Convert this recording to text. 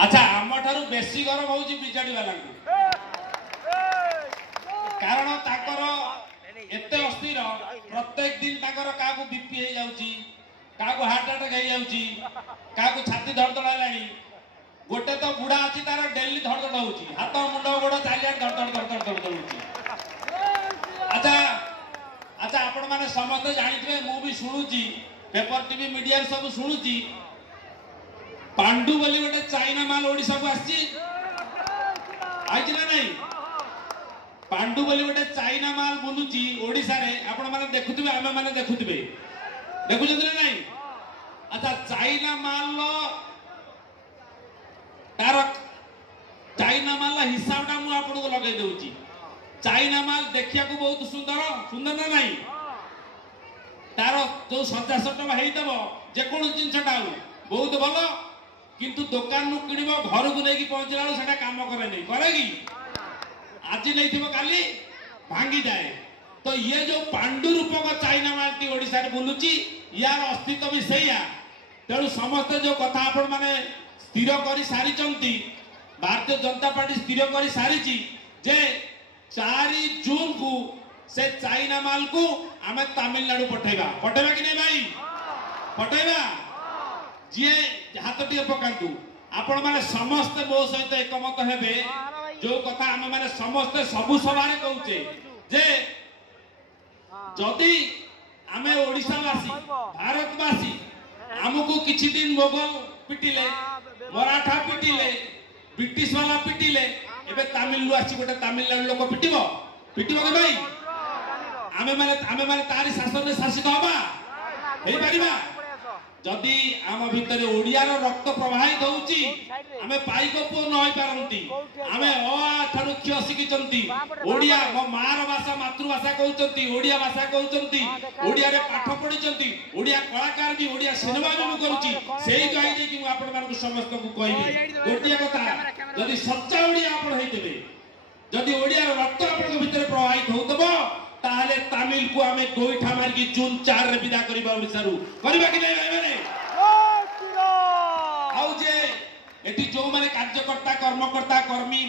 अच्छा आम ठारू बेसी गरम हो बीजेडी वाला कारण ताकर एते अस्थिर प्रत्येक दिन ताकर क्या बीपी हो जाउची क्या हार्ट अटैक हो जाउची क्या छाती धड़धड़ है गोटे तो बुढ़ा अच्छी तार डेली धड़धड़ होची हाथ मुंड गोड़ चारिया धड़धड़ धड़धड़ धड़धड़ होची। अच्छा अच्छा आपण माने समस्त जानिथिबे मु भी सुनुची पेपर टीवी मीडिया सब सुनुची पांडु बोली गोटे चाइना माल ओडिशा को आसी आइछि ना नहीं पांडु बोली गोटे चाइना माल बुलुची ओडिशा रे आपण माने देखुथिबे आमे माने देखुथिबे देखुछन ना नहीं। अच्छा चाइना माल लो तार चाइना माल हिसाबटा मु आपन को लगे देउची चाइना माल देखिया को बहुत सुंदर सुंदर ना नहीं तार जो सजा सटवा हेई दबो जे कोन जिंसटा बहुत भलो किंतु दुकान नु किनिबो घर को लेकी पहुंचला सेटा काम करे नहीं करे की आज नहीं थिबो काली भांगी जाए। तो ये जो पांडु रूपक चाइना मालटी ओडिसा रे बुलुची यार अस्तित्व भी सेया तेणु समस्त जो कथा आपण माने स्थिर करी सारी चंती भारतीय जनता पार्टी स्थिर करी सारी जे 4 जून को से चाइना माल को आमे तमिलनाडु पठेबा पठेबा कि नहीं भाई पठेबा जी हाथ टे पकातु आपण माने समस्त मो सहित एकमत हेबे जो कथा आमे माने समस्त सबु सभारे कहूचे जे जदि आमे ओडिशावासी भारतवासी हमको किछि दिन मोगल पिटिले मराठा पिटिले ब्रिटिश वाला पिटिले एबे तमिलनाडु आसी गोटे तमिलनाडु लोक पिटिबो पिटिबो के भाई आमे माने तारी शासन रे शासित होबा हेई परिबा जदि आम भितर ओडिया रक्त प्रवाहित होउची आमे पाइक पो न होई पारंती आमे अ ठारू क्ष शिखिचंती ओडिया मो मार भाषा मातृभाषा कहउचंती ओडिया भाषा कहउचंती ओडिया रे पाठ पढिचंती ओडिया कलाकार भी ओडिया सिनेमा भी करूची सेही कहि जे कि आपण मानक समस्त को कहबी गोटिया कथा जदि सच्चा ओडिया आपण हेइतेबे जदि ओडिया रक्त आपण भितर प्रवाहित होतबो ताहले तमिल को आमे गोइठा मार की जून 4 रे विदा करबा ओडिसा रु करबा कि नै भाई आउ जे एटी जो माने कार्यकर्ता कर्मकर्ता कर्मी